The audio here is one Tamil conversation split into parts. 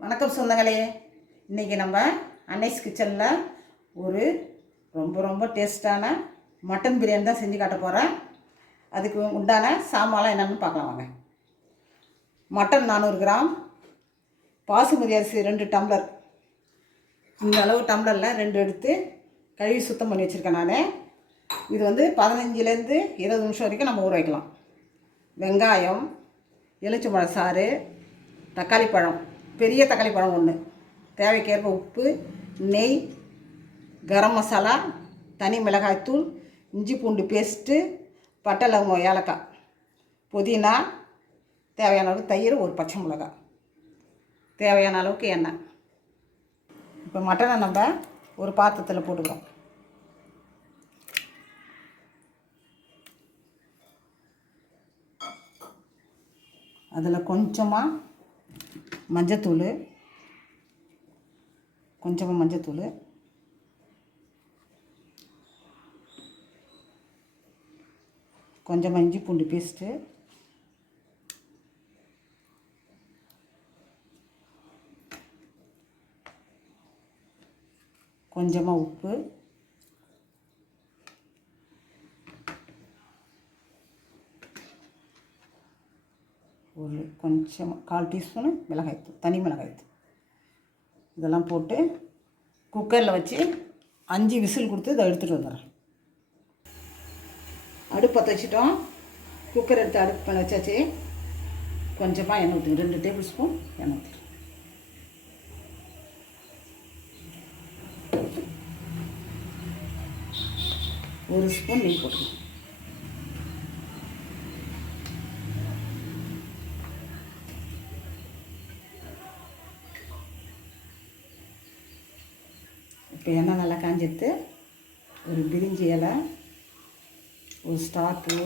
வணக்கம் சொந்தங்களே. இன்றைக்கி நம்ம அன்னைஸ் கிச்சனில் ஒரு ரொம்ப டேஸ்ட்டான மட்டன் பிரியாணி தான் செஞ்சு காட்ட போகிறேன். அதுக்கு உண்டான சாமான்லாம் என்னென்னு பார்க்கலாம் வாங்க. மட்டன் 400 கிராம், பாசுமதி அரிசி 2 டம்ளர், இந்த அளவு டம்ளரில் 2 எடுத்து கழுவி சுத்தம் பண்ணி வச்சுருக்கேன் நான். இது 15லேருந்து 20 நிமிஷம் வரைக்கும் நம்ம ஊற வைக்கலாம். வெங்காயம், எலுமிச்சம்பழ சாறு, தக்காளி பழம், பெரிய தக்காளி பழம் 1, தேவைக்கேற்ப உப்பு, நெய், கரம் மசாலா, தனி மிளகாய்த்தூள், இஞ்சி பூண்டு பேஸ்ட்டு, பட்டை லவங்கம், ஏலக்காய், புதினா, தேவையான அளவுக்கு தயிர், ஒரு பச்சை மிளகாய், தேவையான அளவுக்கு எண்ணெய். இப்போ மட்டனை நம்ம ஒரு பாத்திரத்தில் போட்டுக்கிறோம். அதில் கொஞ்சமாக மஞ்சத்தூள், கொஞ்சமாக இஞ்சி பூண்டு பேஸ்ட்டு, கொஞ்சமாக உப்பு, ஒரு கொஞ்சமாக 1/4 டீஸ்பூனு மிளகாய்த்தூள், தனி மிளகாய்த்தூள், இதெல்லாம் போட்டு குக்கரில் வச்சு 5 விசில் கொடுத்து இதை எடுத்துகிட்டு வந்துடுறேன். அடுப்பு பற்ற வச்சுட்டோம். குக்கர் எடுத்து அடுப்பு பண்ண வச்சாச்சு. கொஞ்சமாக எண்ணெய் ஊற்றுங்க, 2 டேபிள் ஸ்பூன் எண்ணெய் ஊற்றுங்க. ஒரு ஸ்பூன் நெய் போட்டுக்கணும். இப்போ எண்ணெய் நல்லா காஞ்சிட்டு ஒரு பிரிஞ்சி இலை, ஒரு ஸ்டார் பூ,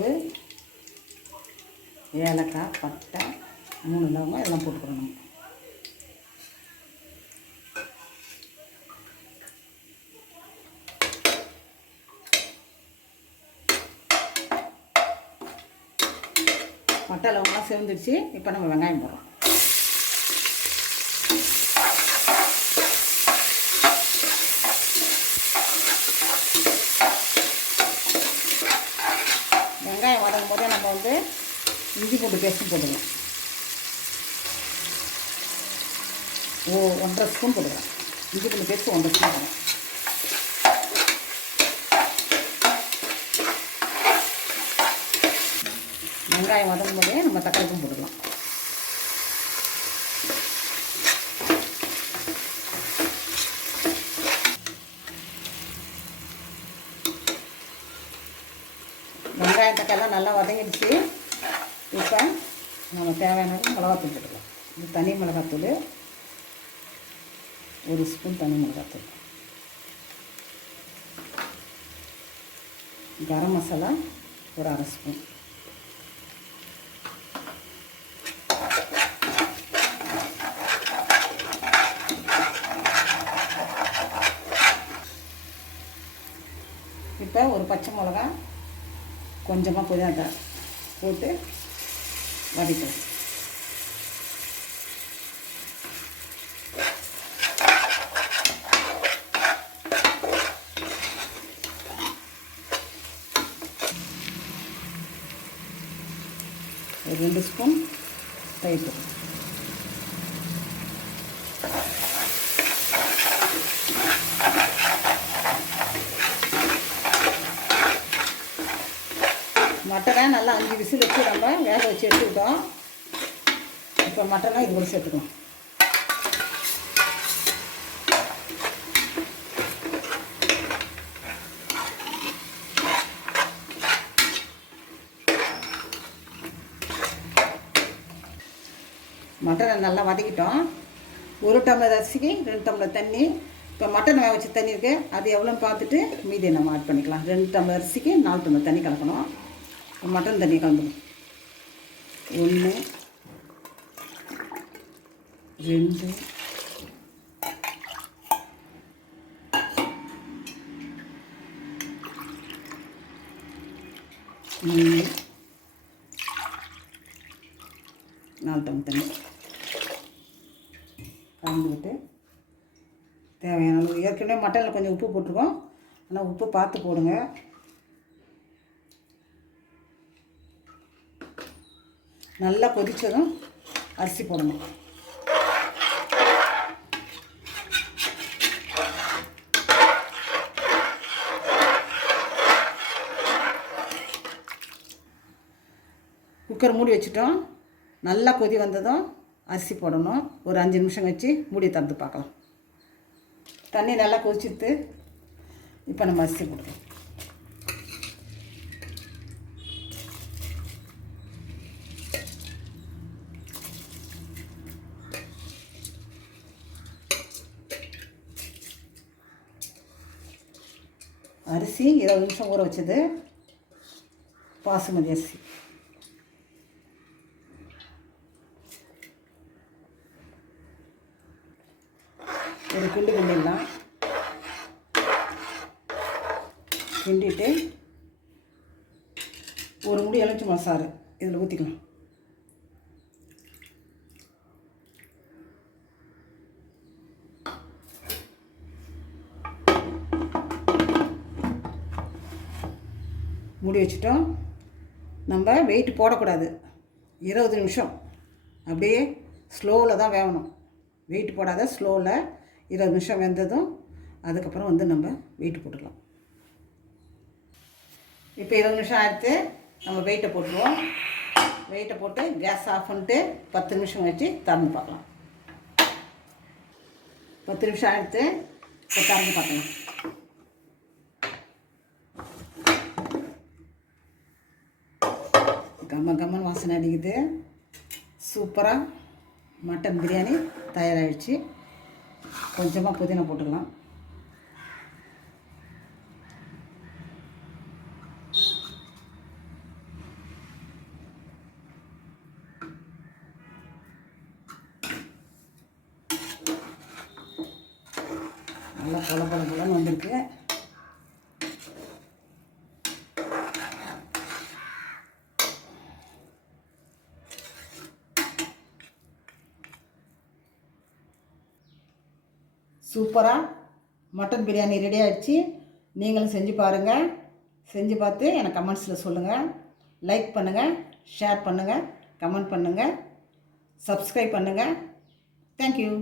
ஏலக்காய், பட்டை, 3 லவங்கம் எல்லாம் போட்டுக்கிறோம். பட்டை லவங்கம்லாம் சேர்ந்துடுச்சு. இப்போ நம்ம வெங்காயம் போடுறோம். வெங்காயம் வதங்கும் போதே நம்ம இஞ்சி பூண்டு பேஸ்ட்டு போட்டுக்கலாம். 1.5 ஸ்பூன் போட்டுக்கலாம். இஞ்சி பூண்டு பேஸ்ட்டு 1.5 ஸ்பூன் போடணும். வெங்காயம் வதங்கும் போதே நம்ம தக்காளிக்கும் போட்டுக்கலாம். வெங்காயம் தக்காளிலாம் நல்லா வதங்கிடுச்சு. இப்போ நம்ம தேவையான மிளகாத்தூள் போட்டுக்கலாம். இது தனி மிளகாத்தூள், 1 ஸ்பூன் தனி மிளகாத்தூள், கரம் மசாலா ஒரு 1/2 ஸ்பூன், இப்போ ஒரு பச்சை மிளகா, கொஞ்சமாக புதினா போட்டு வதக்கலாம். ஒரு 2 ஸ்பூன் தயிர் போட்டு, மட்டனை நல்லா 5 விசில் வச்சு நம்ம வேக வச்சு எடுத்துக்கிட்டோம். இப்போ மட்டனை இது கூட சேர்த்துக்கலாம். மட்டனை நல்லா வதக்கிட்டோம். 1 டம்ளர் அரிசிக்கு 2 டம்ளர் தண்ணி. இப்போ மட்டன் வேக வச்ச தண்ணி இருக்குது, அது எவ்வளோன்னு பார்த்துட்டு மீதியை நம்ம ஆட் பண்ணிக்கலாம். 2 டம்ளர் அரிசிக்கு 4 டம்ளர் தண்ணி கலக்கணும். மட்டன் தண்ணி கலந்துடும். 1 2 3 4 டம்ளர் தண்ணி. கலந்துக்கிட்டு தேவையான அளவு ஏற்கனவே மட்டனில் கொஞ்சம் உப்பு போட்டிருக்கோம், ஆனால் உப்பு பார்த்து போடுங்க. நல்லா கொதித்ததும் அரிசி போடணும். குக்கர் மூடி வச்சுட்டோம். நல்லா கொதி வந்ததும் அரிசி போடணும். ஒரு 5 நிமிஷம் வச்சு மூடி திறந்து பார்க்கலாம். தண்ணி நல்லா கொதிச்சுட்டு இப்போ நம்ம அரிசி போடுறோம். அரிசி 20 நிமிஷம் ஊற வச்சது பாசுமதி அரிசி. ஒரு கிண்டு கிண்டிடலாம். கிண்டிட்டு ஒரு முடி எலுமிச்சம்பழம் சாறு இதில் ஊற்றிக்கலாம். மூடி வச்சுட்டோம். நம்ம வெயிட் போடக்கூடாது. 20 நிமிஷம் அப்படியே ஸ்லோவில் தான் வேகணும். வெயிட் போடாத ஸ்லோவில் 20 நிமிஷம் வெந்ததும் அதுக்கப்புறம் வந்து நம்ம வெயிட் போட்டுக்கலாம். இப்போ 20 நிமிஷம் ஆகிடுத்து. நம்ம வெயிட்டை போட்டுருவோம். வெயிட்டை போட்டு கேஸ் ஆஃப் பண்ணிட்டு 10 நிமிஷம் வச்சு திறந்து பார்க்கலாம். 10 நிமிஷம் ஆகிடுத்து. இப்போ திறந்து பார்க்கலாம். கம்மன் வாசனை அடிக்குது. சூப்பராக மட்டன் பிரியாணி தயாராகிடுச்சு. கொஞ்சமாக புதினா போட்டுக்கலாம். நல்லா பொலன்னு வந்திருக்கு. சூப்பராக மட்டன் பிரியாணி ரெடி ஆகிடுச்சு. நீங்களும் செஞ்சு பாருங்கள். செஞ்சு பார்த்து எனக்கு கமெண்ட்ஸில் சொல்லுங்கள். லைக் பண்ணுங்கள், ஷேர் பண்ணுங்கள், கமெண்ட் பண்ணுங்கள், சப்ஸ்கிரைப் பண்ணுங்கள். தேங்க்யூ.